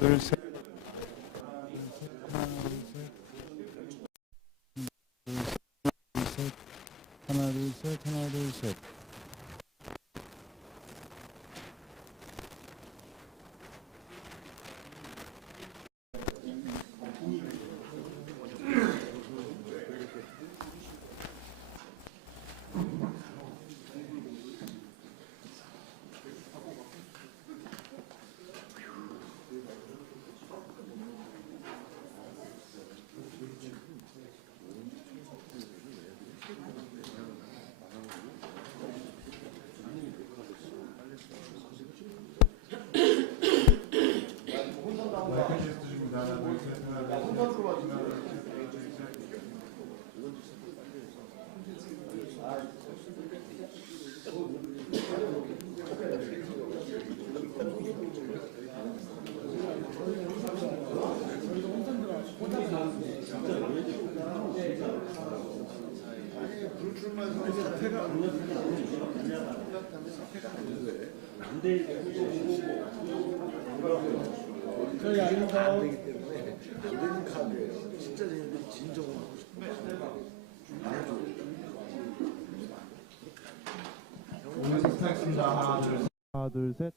둘, 셋. 하나, 둘, 셋. 하나, 둘, 셋. 저희 아닙니다. 안 되기 때문에 안 되는 카드예요. 진짜 저희들이 진정을 하고 싶어요. 오늘 스타일입니다. 하나, 둘, 셋.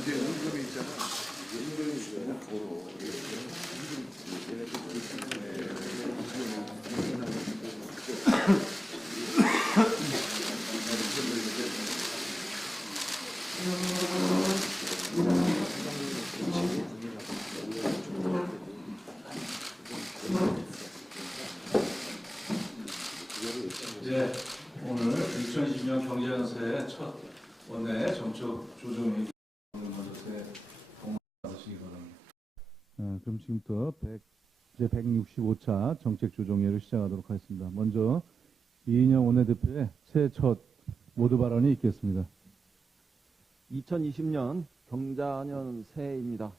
이제 은금이 있잖아. 은금이 너무 더러. 이제 오늘 2020년 경제연세의 첫 원내 정책 조정회의 먼저 공을 받으시기 바랍니다. 그럼 지금부터 165차 정책조정회를 시작하도록 하겠습니다. 먼저 이인영 원내대표의 새해 첫 모두 발언이 있겠습니다. 2020년 경자년 새해입니다.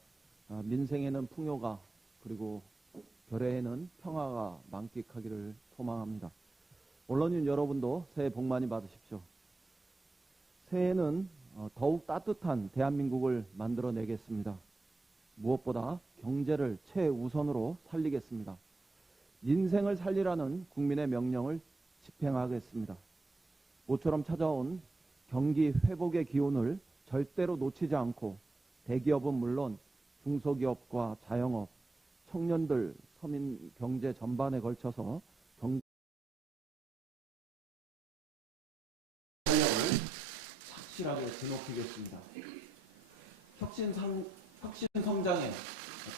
민생에는 풍요가 그리고 결의에는 평화가 만끽하기를 소망합니다. 언론인 여러분도 새해 복 많이 받으십시오. 새해는 더욱 따뜻한 대한민국을 만들어내겠습니다. 무엇보다 경제를 최우선으로 살리겠습니다. 민생을 살리라는 국민의 명령을 집행하겠습니다. 모처럼 찾아온 경기 회복의 기운을 절대로 놓치지 않고 대기업은 물론 중소기업과 자영업, 청년들, 서민 경제 전반에 걸쳐서 활력을 확실하게 드높이겠습니다. 혁신 성장의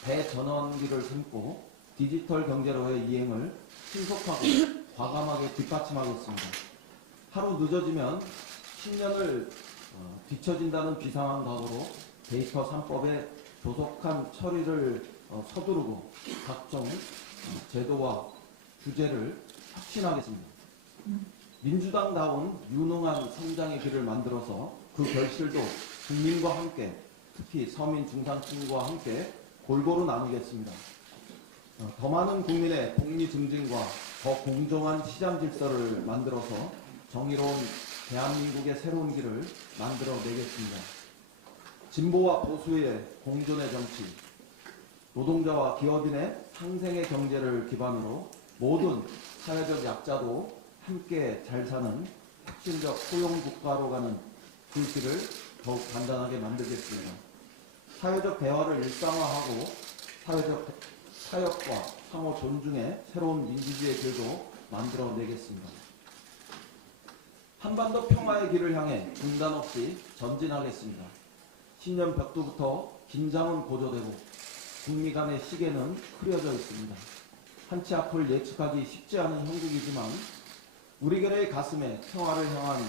대전환기를 삼고 디지털 경제로의 이행을 신속하고 과감하게 뒷받침하겠습니다. 하루 늦어지면 10년을 뒤처진다는 비상한 각오로 데이터 3법의 조속한 처리를 서두르고 각종 제도와 규제를 혁신하겠습니다. 민주당다운 유능한 성장의 길을 만들어서 그 결실도 국민과 함께 특히 서민 중산층과 함께 골고루 나누겠습니다. 더 많은 국민의 복리 증진과 더 공정한 시장 질서를 만들어서 정의로운 대한민국의 새로운 길을 만들어내겠습니다. 진보와 보수의 공존의 정치, 노동자와 기업인의 상생의 경제를 기반으로 모든 사회적 약자도 함께 잘 사는 혁신적 소용국가로 가는 그 길을 더욱 단단하게 만들겠습니다. 사회적 대화를 일상화하고 사회적 타협과 상호 존중의 새로운 민주주의의 길도 만들어내겠습니다. 한반도 평화의 길을 향해 중단 없이 전진하겠습니다. 신년 벽두부터 긴장은 고조되고 북미 간의 시계는 흐려져 있습니다. 한치 앞을 예측하기 쉽지 않은 형국이지만 우리들의 가슴에 평화를 향한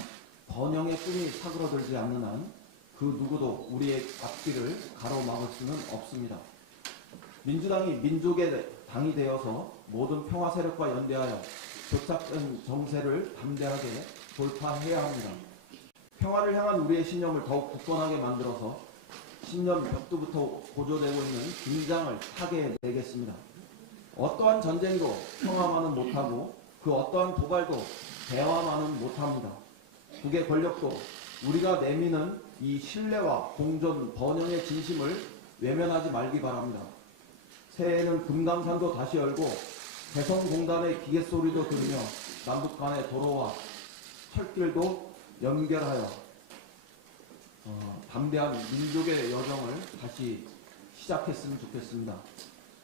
번영의 꿈이 사그러들지 않는 한 그 누구도 우리의 앞길을 가로막을 수는 없습니다. 민주당이 민족의 당이 되어서 모든 평화 세력과 연대하여 교착된 정세를 담대하게 돌파해야 합니다. 평화를 향한 우리의 신념을 더욱 굳건하게 만들어서 신념 벽두부터 고조되고 있는 긴장을 타개내겠습니다. 어떠한 전쟁도 평화만은 못하고 그 어떠한 도발도 대화만은 못합니다. 국의 권력도 우리가 내미는 이 신뢰와 공존 번영의 진심을 외면하지 말기 바랍니다. 새해에는 금강산도 다시 열고 개성공단의 기계소리도 들으며 남북 간의 도로와 철길도 연결하여 담대한 민족의 여정을 다시 시작했으면 좋겠습니다.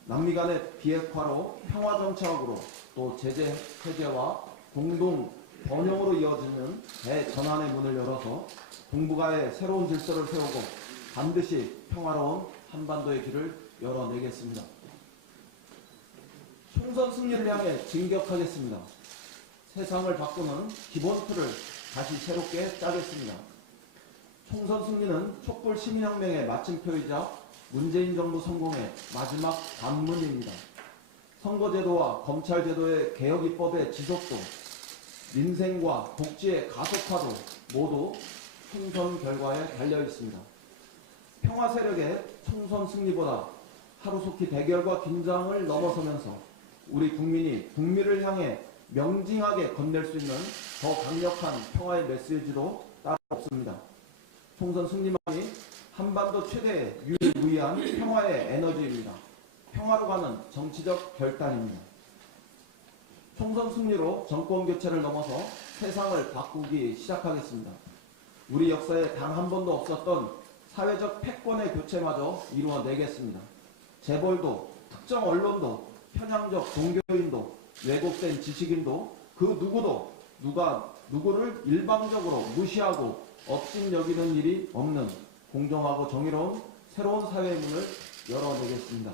남미 간의 비핵화로 평화정착으로 또 제재 해제와 공동 번영으로 이어지는 대전환의 문을 열어서 동북아의 새로운 질서를 세우고 반드시 평화로운 한반도의 길을 열어내겠습니다. 총선 승리를 향해 진격하겠습니다. 세상을 바꾸는 기본 틀을 다시 새롭게 짜겠습니다. 총선 승리는 촛불 시민혁명의 마침표이자 문재인 정부 성공의 마지막 관문입니다. 선거제도와 검찰제도의 개혁 입법의 지속도, 민생과 복지의 가속화도 모두 총선 결과에 달려 있습니다. 평화 세력의 총선 승리보다 하루속히 대결과 긴장을 넘어서면서 우리 국민이 북미를 향해 명징하게 건넬 수 있는 더 강력한 평화의 메시지도 따로 없습니다. 총선 승리만이 한반도 최대의 유일무이한 평화의 에너지입니다. 평화로 가는 정치적 결단입니다. 총선 승리로 정권 교체를 넘어서 세상을 바꾸기 시작하겠습니다. 우리 역사에 단 한 번도 없었던 사회적 패권의 교체마저 이루어내겠습니다. 재벌도, 특정 언론도, 편향적 종교인도, 왜곡된 지식인도 그 누구도 누구를 일방적으로 무시하고 업신여기는 일이 없는 공정하고 정의로운 새로운 사회의 문을 열어내겠습니다.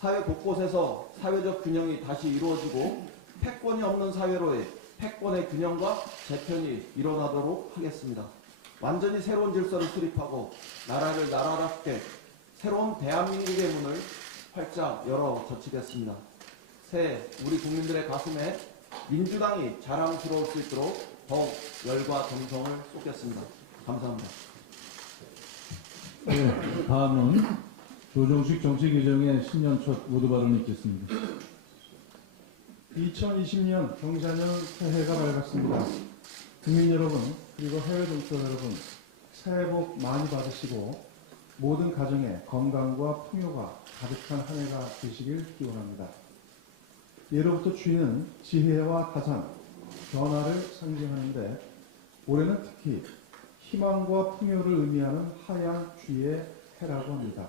사회 곳곳에서 사회적 균형이 다시 이루어지고 패권이 없는 사회로의 패권의 균형과 재편이 일어나도록 하겠습니다. 완전히 새로운 질서를 수립하고 나라를 나라답게 새로운 대한민국의 문을 활짝 열어 젖히겠습니다. 새해 우리 국민들의 가슴에 민주당이 자랑스러울 수 있도록 더욱 열과 정성을 쏟겠습니다. 감사합니다. 네, 다음은 조정식 정치개정의 신년 첫 모두 발언이 있겠습니다. 2020년 경자년 새해가 밝았습니다. 국민 여러분 그리고 해외 동포 여러분 새해 복 많이 받으시고 모든 가정에 건강과 풍요가 가득한 한 해가 되시길 기원합니다. 예로부터 쥐는 지혜와 타산, 변화를 상징하는데 올해는 특히 희망과 풍요를 의미하는 하양 쥐의 해라고 합니다.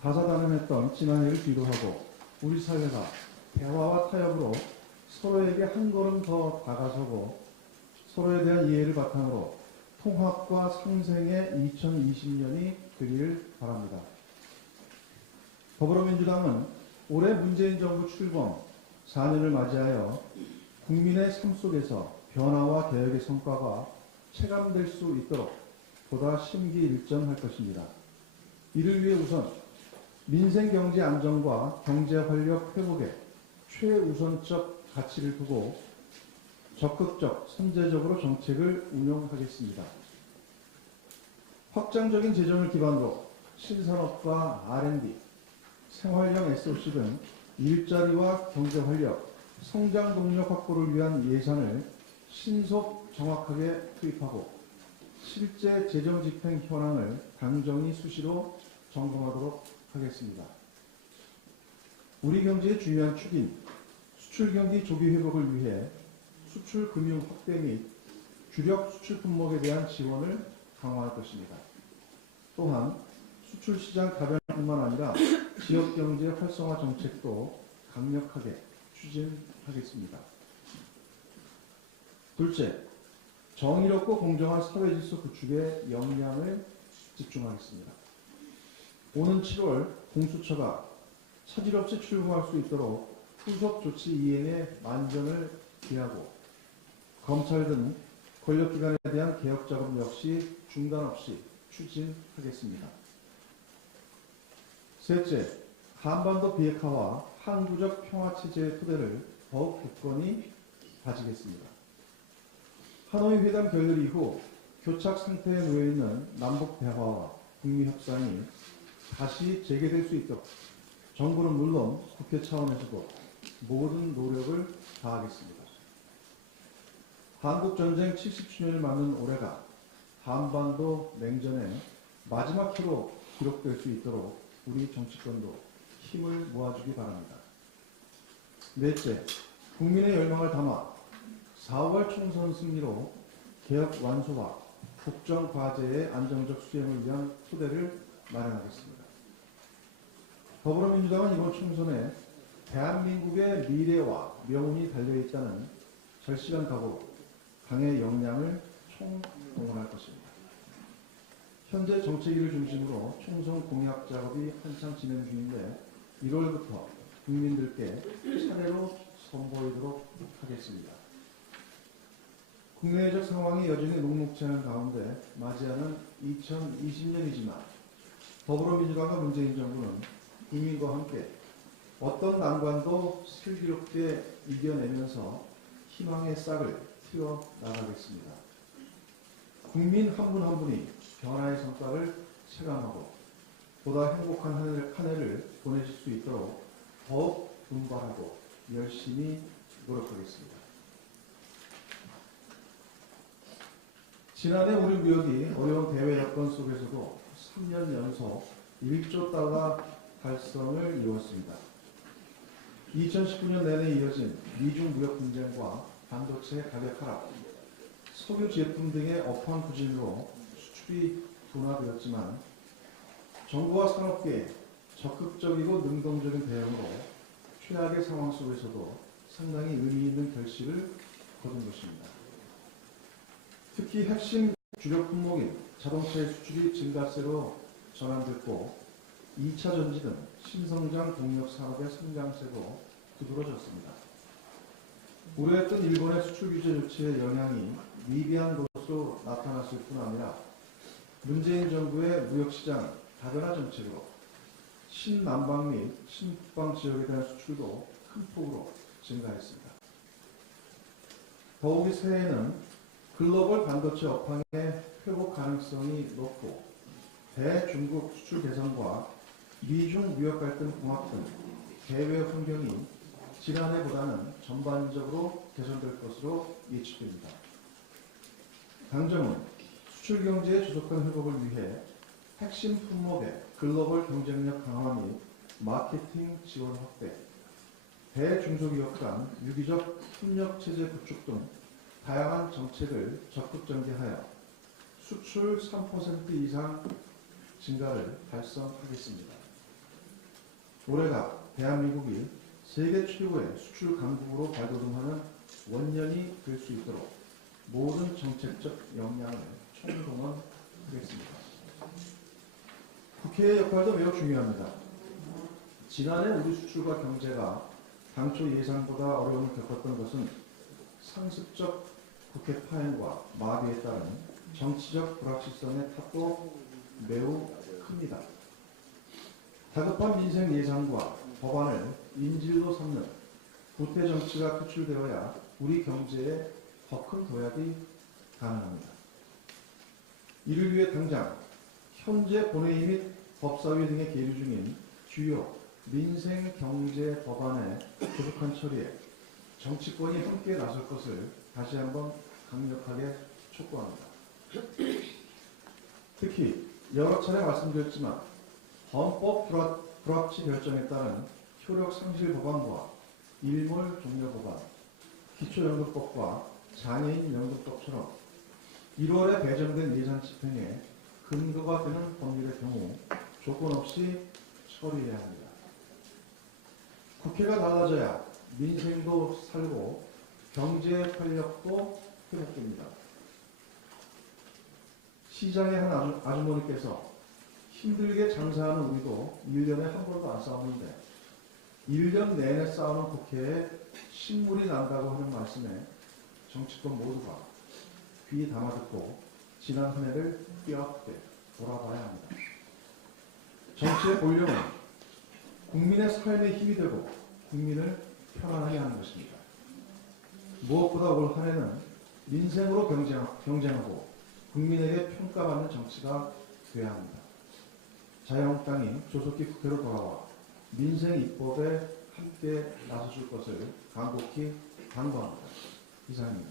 다사다난했던 지난해를 뒤로하고 우리 사회가 대화와 타협으로 서로에게 한 걸음 더 다가서고 서로에 대한 이해를 바탕으로 통합과 상생의 2020년이 되기를 바랍니다. 더불어민주당은 올해 문재인 정부 출범 4년을 맞이하여 국민의 삶 속에서 변화와 개혁의 성과가 체감될 수 있도록 보다 심기일전할 것입니다. 이를 위해 우선 민생 경제 안정과 경제 활력 회복에 최우선적 가치를 두고 적극적, 선제적으로 정책을 운영하겠습니다. 확장적인 재정을 기반으로 신산업과 R&D, 생활형 SOC 등 일자리와 경제 활력, 성장 동력 확보를 위한 예산을 신속 정확하게 투입하고 실제 재정 집행 현황을 당정이 수시로 점검하도록 하겠습니다. 우리 경제의 중요한 축인 수출 경기 조기 회복을 위해 수출 금융 확대 및 주력 수출 품목에 대한 지원을 강화할 것입니다. 또한 수출 시장 다변화뿐만 아니라 지역 경제 활성화 정책도 강력하게 추진하겠습니다. 둘째, 정의롭고 공정한 사회 질서 구축에 역량을 집중하겠습니다. 오는 7월 공수처가 차질 없이 출범할 수 있도록 후속 조치 이행에 만전을 기하고 검찰 등 권력기관에 대한 개혁 작업 역시 중단 없이 추진하겠습니다. 셋째, 한반도 비핵화와 항구적 평화체제의 토대를 더욱 굳건히 다지겠습니다. 하노이 회담 결렬 이후 교착 상태에 놓여있는 남북 대화와 북미 협상이 다시 재개될 수 있도록 정부는 물론 국회 차원에서도 모든 노력을 다하겠습니다. 한국전쟁 70주년을 맞는 올해가 한반도 냉전의 마지막 해로 기록될 수 있도록 우리 정치권도 힘을 모아주기 바랍니다. 넷째, 국민의 열망을 담아 4월 총선 승리로 개혁 완수와 국정 과제의 안정적 수행을 위한 토대를 마련하겠습니다. 더불어민주당은 이번 총선에 대한민국의 미래와 명운이 달려있다는 절실한 각오로 당의 역량을 총동원할 것입니다. 현재 정책위를 중심으로 총선 공약 작업이 한창 진행 중인데 1월부터 국민들께 차례로 선보이도록 하겠습니다. 국내적 상황이 여전히 녹록지 않은 가운데 맞이하는 2020년이지만 더불어민주당과 문재인 정부는 국민과 함께 어떤 난관도 슬기롭게 이겨내면서 희망의 싹을 틔워나가겠습니다. 국민 한 분 한 분이 변화의 성과를 체감하고 보다 행복한 한 해를 보내실 수 있도록 더욱 분발하고 열심히 노력하겠습니다. 지난해 우리 무역이 어려운 대외 여건 속에서도 3년 연속 1조 달러 달성을 이뤘습니다. 2019년 내내 이어진 미중 무역 분쟁과 반도체 가격 하락, 석유 제품 등의 업황 부진으로 수출이 둔화되었지만 정부와 산업계의 적극적이고 능동적인 대응으로 최악의 상황 속에서도 상당히 의미 있는 결실을 거둔 것입니다. 특히 핵심 주력 품목인 자동차의 수출이 증가세로 전환됐고 2차 전지 등 신성장 동력 산업의 성장세도 두드러졌습니다. 우려했던 일본의 수출 규제 조치의 영향이 미비한 것으로 나타났을 뿐 아니라 문재인 정부의 무역시장 다변화 정책으로 신남방 및 신북방 지역에 대한 수출도 큰 폭으로 증가했습니다. 더욱이 새해에는 글로벌 반도체 업황의 회복 가능성이 높고 대중국 수출 개선과 미중 무역 갈등 봉합 등 대외 환경이 지난해보다는 전반적으로 개선될 것으로 예측됩니다. 당정은 수출 경제의 지속한 회복을 위해 핵심 품목의 글로벌 경쟁력 강화 및 마케팅 지원 확대, 대중소기업 간 유기적 협력 체제 구축 등 다양한 정책을 적극 전개하여 수출 3% 이상 증가를 달성하겠습니다. 올해가 대한민국이 세계 최고의 수출 강국으로 발돋움하는 원년이 될 수 있도록 모든 정책적 역량을 총동원하겠습니다. 국회의 역할도 매우 중요합니다. 지난해 우리 수출과 경제가 당초 예상보다 어려움을 겪었던 것은 상습적 국회 파행과 마비에 따른 정치적 불확실성의 탓도 매우 큽니다. 다급한 민생 예산과 법안을 인질로 삼는 구태 정치가 표출되어야 우리 경제에 더 큰 도약이 가능합니다. 이를 위해 당장 현재 본회의 및 법사위 등의 계류 중인 주요 민생 경제 법안의 조속한 처리에 정치권이 함께 나설 것을 다시 한번 강력하게 촉구합니다. 특히 여러 차례 말씀드렸지만 헌법 불합치 결정에 따른 효력 상실 법안과 일몰 종료 법안, 기초연금법과 장애인연금법처럼 1월에 배정된 예산 집행에 근거가 되는 법률의 경우 조건 없이 처리해야 합니다. 국회가 달라져야 민생도 살고 경제 활력도 회복됩니다. 시장의 한 아주머니께서 힘들게 장사하는 우리도 1년에 한 번도 안 싸우는데 1년 내내 싸우는 국회에 신물이 난다고 하는 말씀에 정치권 모두가 귀 담아듣고 지난 한 해를 뼈아프게 돌아봐야 합니다. 정치의 본령은 국민의 삶에 힘이 되고 국민을 편안하게 하는 것입니다. 무엇보다 올 한 해는 민생으로 경쟁하고 국민에게 평가받는 정치가 되어야 합니다. 자유한국당이 조속히 국회로 돌아와 민생 입법에 함께 나서줄 것을 간곡히 당부합니다. 이상입니다.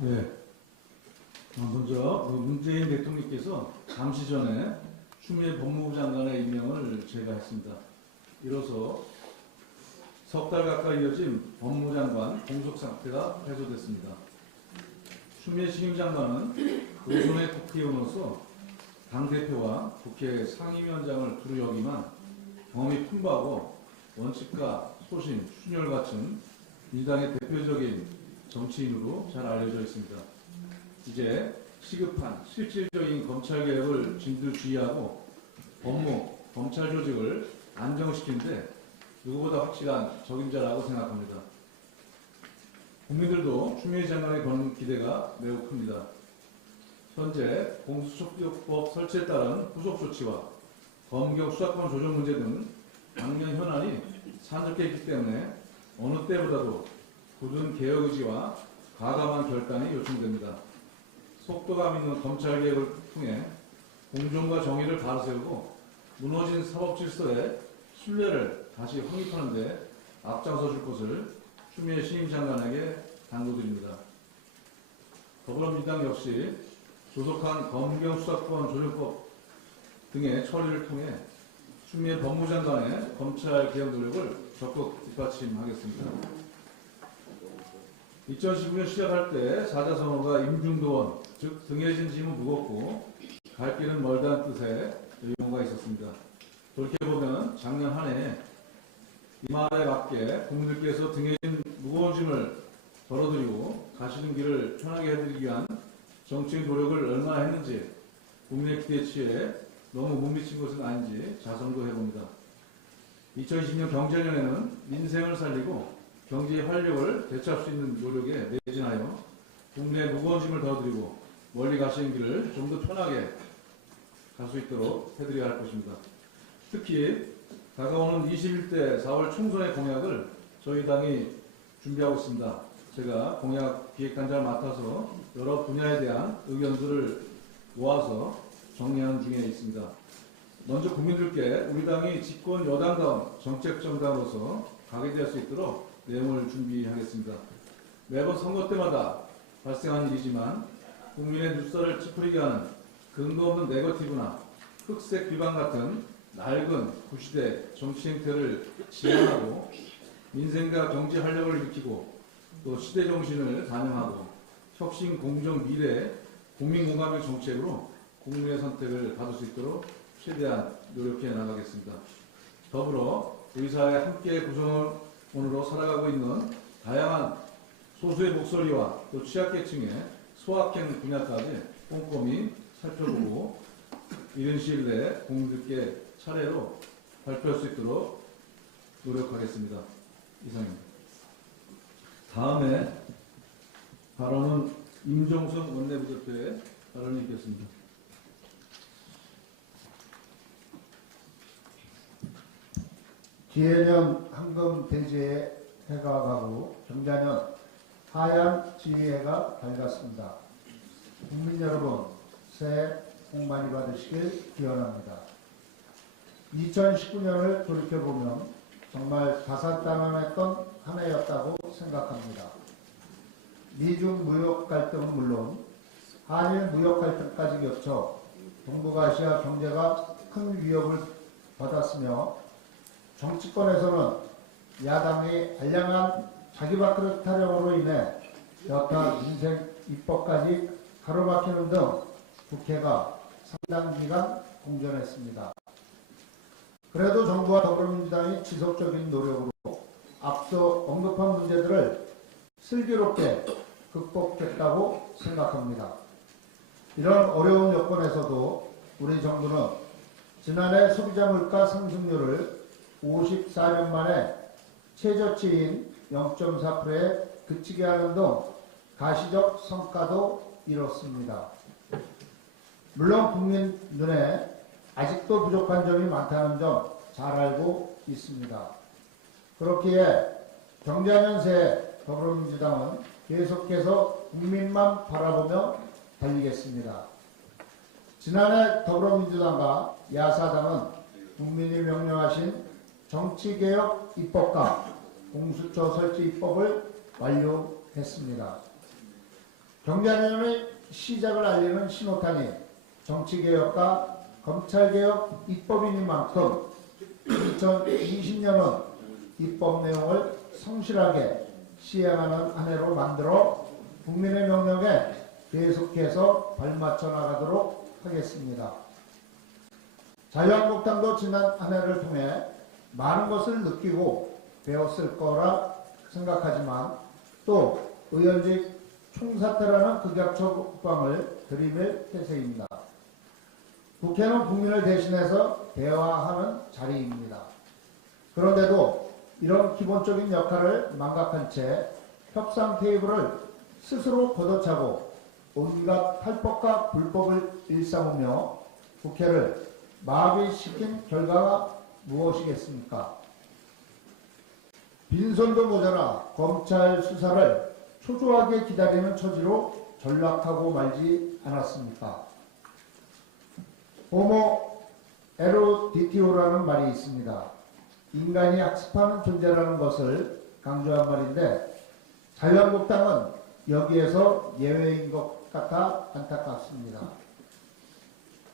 네. 먼저 문재인 대통령께서 잠시 전에 추미애 법무부 장관의 임명을 제가 했습니다. 이로써 석 달 가까이 이어진 법무부 장관 공석 상태가 해소됐습니다. 추미애 신임 장관은 의원의 국회의원으로서 당대표와 국회 상임위원장을 두루 여기만 경험이 풍부하고 원칙과 소신, 순혈 같은 민주당의 대표적인 정치인으로 잘 알려져 있습니다. 이제 시급한 실질적인 검찰개혁을 진두지휘하고 법무, 검찰 조직을 안정시키는데 누구보다 확실한 적임자라고 생각합니다. 국민들도 추미애 장관에 거는 기대가 매우 큽니다. 현재 공수처법 설치에 따른 후속조치와 검경 수사권 조정 문제 등 당면 현안이 산적해 있기 때문에 어느 때보다도 굳은 개혁 의지와 과감한 결단이 요청됩니다. 속도감 있는 검찰개혁을 통해 공정과 정의를 바로 세우고 무너진 사법질서의 신뢰를 다시 확립하는 데 앞장서 줄 것을 추미애 신임 장관에게 당부드립니다. 더불어민주당 역시 조속한 검경 수사권 조정법 등의 처리를 통해 추미애 법무장관의 검찰 개혁 노력을 적극 뒷받침하겠습니다. 2019년 시작할 때 사자성어가 임중도원, 즉 등해진 짐은 무겁고 갈 길은 멀다는 뜻의 의미가 있었습니다. 돌이켜보면 작년 한 해 이 말에 맞게 국민들께서 등해진 무거운 짐을 덜어드리고 가시는 길을 편하게 해드리기 위한 정치의 노력을 얼마나 했는지 국민의 기대치에 너무 못 미친 것은 아닌지 자성도 해봅니다. 2020년 경제년에는 민생을 살리고 경제의 활력을 되찾을 수 있는 노력에 매진하여 국내의 무거운 짐을 덜어드리고 멀리 가시는 길을 좀 더 편하게 갈 수 있도록 해드려야 할 것입니다. 특히 다가오는 21대 4월 총선의 공약을 저희 당이 준비하고 있습니다. 제가 공약 기획단장을 맡아서 여러 분야에 대한 의견들을 모아서 정리하는 중에 있습니다. 먼저 국민들께 우리 당이 집권 여당다운 정책 정당으로서 각인될 수 있도록 내용을 준비하겠습니다. 매번 선거 때마다 발생하는 일이지만 국민의 눈살을 찌푸리게 하는 근거 없는 네거티브나 흑색 비방 같은 낡은 구시대 정치 행태를 지원하고 민생과 경제 활력을 일으키고 또 시대 정신을 반영하고 혁신, 공정, 미래, 국민 공감의 정책으로 국민의 선택을 받을 수 있도록 최대한 노력해 나가겠습니다. 더불어 우리 사회 함께 구성원으로 살아가고 있는 다양한 소수의 목소리와 또 취약계층의 소확행 분야까지 꼼꼼히 살펴보고 이른 시일 내에 국민들께 차례로 발표할 수 있도록 노력하겠습니다. 이상입니다. 다음에 발언은 임종석 원내부대표의 발언이 있겠습니다. 기해년 황금 대제의 해가 가고 경자년 하얀 지혜가 밝았습니다. 국민 여러분, 새해 복 많이 받으시길 기원합니다. 2019년을 돌이켜보면 정말 다사다난했던 한 해였다고 생각합니다. 미중 무역 갈등은 물론 한일 무역 갈등까지 겹쳐 동북아시아 경제가 큰 위협을 받았으며 정치권에서는 야당의 알량한 자기밥그릇 타령으로 인해 여타 민생 입법까지 가로막히는 등 국회가 상당 기간 공전했습니다. 그래도 정부와 더불어민주당이 지속적인 노력으로 앞서 언급한 문제들을 슬기롭게 극복했다고 생각합니다. 이런 어려운 여건에서도 우리 정부는 지난해 소비자 물가 상승률을 54년 만에 최저치인 0.4%에 그치게 하는 등 가시적 성과도 이뤘습니다. 물론 국민 눈에 아직도 부족한 점이 많다는 점 잘 알고 있습니다. 그렇기에 경자년 새 더불어민주당은 계속해서 국민만 바라보며 달리겠습니다. 지난해 더불어민주당과 야사당은 국민이 명령하신 정치개혁 입법과 공수처 설치 입법을 완료했습니다. 경자년의 시작을 알리는 신호탄이 정치개혁과 검찰개혁 입법이니만큼 2020년은 입법 내용을 성실하게 시행하는 한 해로 만들어 국민의 명령에 계속해서 발맞춰 나가도록 하겠습니다. 자유한국당도 지난 한 해를 통해 많은 것을 느끼고 배웠을 거라 생각하지만 또 의원직 총사퇴라는 극약적 국방을 들이밀 태세입니다. 국회는 국민을 대신해서 대화하는 자리입니다. 그런데도 이런 기본적인 역할을 망각한 채 협상 테이블을 스스로 걷어차고 온갖 탈법과 불법을 일삼으며 국회를 마비시킨 결과가 무엇이겠습니까? 빈손도 모자라 검찰 수사를 초조하게 기다리는 처지로 전락하고 말지 않았습니까? 호모 에루디티오라는 말이 있습니다. 인간이 학습하는 존재라는 것을 강조한 말인데 자유한국당은 여기에서 예외인 것 같아 안타깝습니다.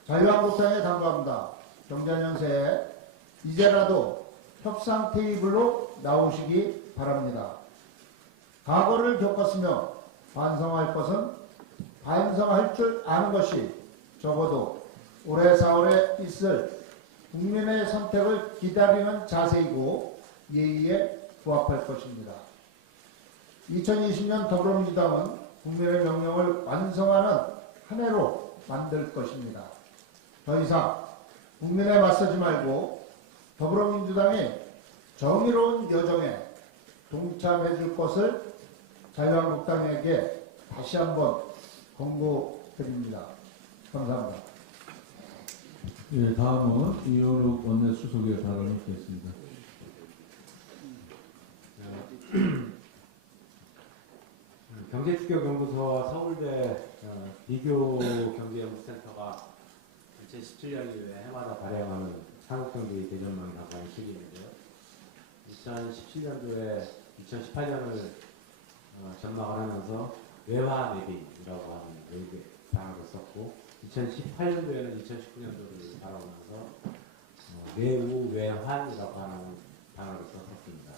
자유한국당에 당부합니다. 경자년 새에 이제라도 협상 테이블로 나오시기 바랍니다. 과거를 겪었으며 반성할 것은 반성할 줄 아는 것이 적어도 올해 4월에 있을 국민의 선택을 기다리는 자세이고 예의에 부합할 것입니다. 2020년 더불어민주당은 국민의 명령을 완성하는 한 해로 만들 것입니다. 더 이상 국민에 맞서지 말고 더불어민주당이 정의로운 여정에 동참해 줄 것을 자유한국당에게 다시 한번 권고드립니다. 감사합니다. 예, 다음은 이현욱 원내수석의 발언을 듣겠습니다. 경제추격연구소와 서울대 비교 경제연구센터가 2017년 이후에 해마다 발행하는 한국경제 대전망이라고 하는 책인데요. 2017년도에 2018년을 전망을 하면서 외화 내빈이라고 하는 단어를 썼고 2018년도에는 2019년도를 바라보면서 외우 외환이라고 하는 단어를 썼습니다.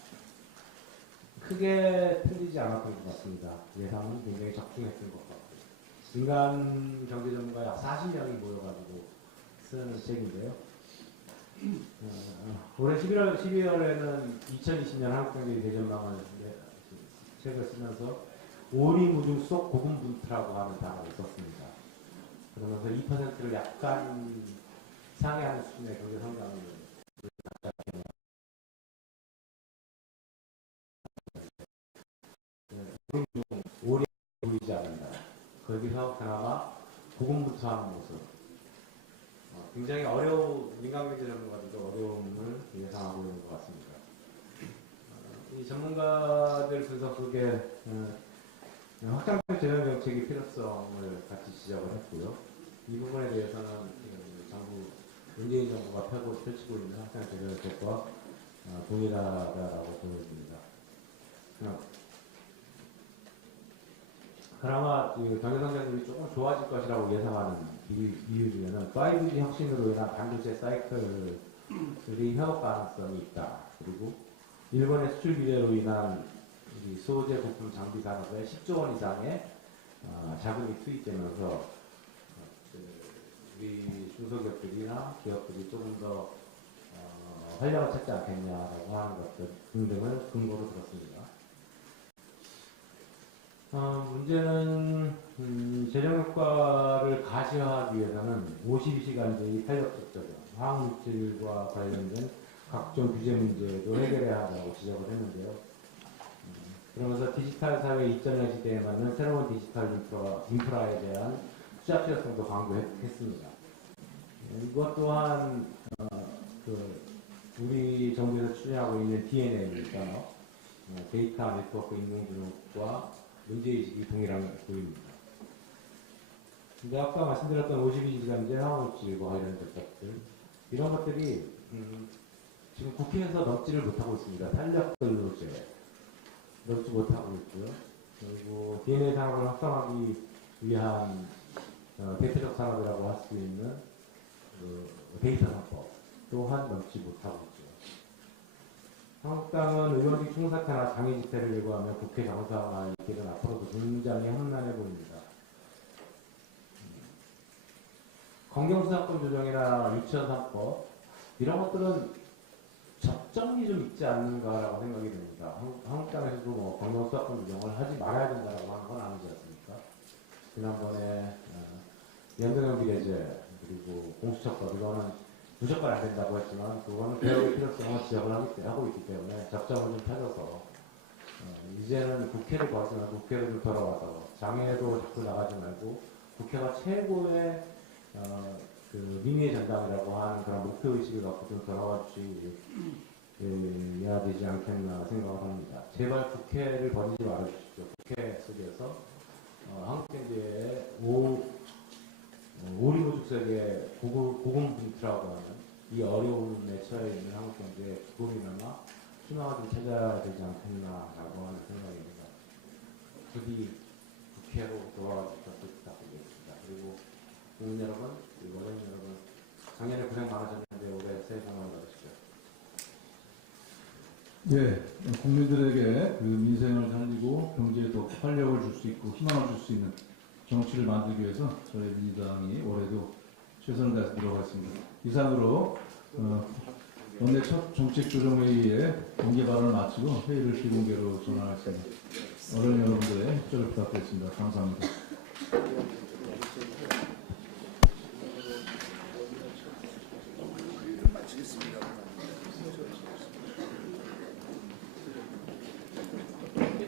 크게 틀리지 않았던 것 같습니다. 예상은 굉장히 적중했던 것 같고 민간 경제 전문가 약 40명이 모여가지고 쓰는 책인데요. 올해 12월에는 2020년 한국경제 대전망을 책을 쓰면서 오리무중 속 고군분투라고 하는 단어를 썼습니다. 그러면서 2%를 약간 상회하는 수준의 경제 성장을 오리 보이지 않는다. 거기서 그나마 고군분투하는 모습. 굉장히 민간경제 전문가들도 어려움을 예상하고 있는 것 같습니다. 이 전문가들 분석속에 확장적 재정 정책의 필요성을 같이 지적을 했고요. 이 부분에 대해서는 정부 문재인 정부가 펼치고 있는 확장적 재정 정책과 동일하다라고 보여집니다. 그나마 경제성장률이 조금 좋아질 것이라고 예상하는 이유 중에는 5G 혁신으로 인한 반도체 사이클이 회복 가능성이 있다. 그리고 일본의 수출 규제로 인한 소재 부품 장비 산업에 10조 원 이상의 자금이 투입되면서 우리 중소기업들이나 기업들이 조금 더 활력을 찾지 않겠냐라고 하는 것들 등등을 근거로 들었습니다. 문제는 재정 효과를 가시화하기 위해서는 52시간제의 탄력적 적용, 화학물질과 관련된 각종 규제 문제도 해결해야 한다고 지적을 했는데요. 그러면서 디지털 사회 2.0 시대에 맞는 새로운 디지털 인프라에 대한 투자 필요성도 강조했습니다. 이것 또한 우리 정부에서 추진하고 있는 DNA니까 데이터 네트워크 인공지능과 문제의식이 동일하게 보입니다. 근데 아까 말씀드렸던 52시간제 상호입지과 관련된 것들 이런 것들이 지금 국회에서 넘지를 못하고 있습니다. 탄력근로제 넘지 못하고 있고요. 그리고 DNA 산업을 확산하기 위한 대표적 산업이라고 할 수 있는 데이터 산법 또한 넘지 못하고 있죠. 한국당은 의원직 총사퇴나 장애 집회를 예고하며 국회 장사할 길은 앞으로도 굉장히 험난해 보입니다. 검경수사권 조정이나 유치원 3법 이런 것들은 적정이 좀 있지 않는가라고 생각이 됩니다. 한국당에서도 뭐 검경수사권 조정을 하지 말아야 된다고 하는 건 아니지 않습니까? 지난번에 연동형 비례제 그리고 공수처법 이거는 무조건 안 된다고 했지만 그거는 개혁의 필요성을 지적을 하고 있기 때문에 적정을 좀 찾아서 이제는 국회를 거치면 국회를 좀 돌아와서 장애도 자꾸 나가지 말고 국회가 최고의 민의의 전당이라고 하는 그런 목표의식을 갖고 좀 돌아와 주셔야 되지 않겠나 생각을 합니다. 제발 국회를 버리지 말아주십시오. 국회 속에서 한국 경제의 오리무죽색의 고공분투라고 하는 이 어려움에 처해 있는 한국 경제의 조금이나마 희망을 좀 찾아야 되지 않겠나라고 하는 생각입니다. 부디 국회로 돌아와 주셔서 부탁드리겠습니다. 그리고 국민 여러분, 그리고 어린이 여러분, 작년에 고생 많으셨는데 올해 새해 복 많이 받으십시오. 예, 국민들에게 그 민생을 살리고 경제에 더 활력을 줄 수 있고 희망을 줄 수 있는 정치를 만들기 위해서 저희 민주당이 올해도 최선을 다해서 노력하겠습니다. 이상으로 원내 첫 정책조정회의에 공개 발언을 마치고 회의를 비공개로 전환하겠습니다. 어린이 여러분들의 협조를 부탁드리겠습니다. 감사합니다.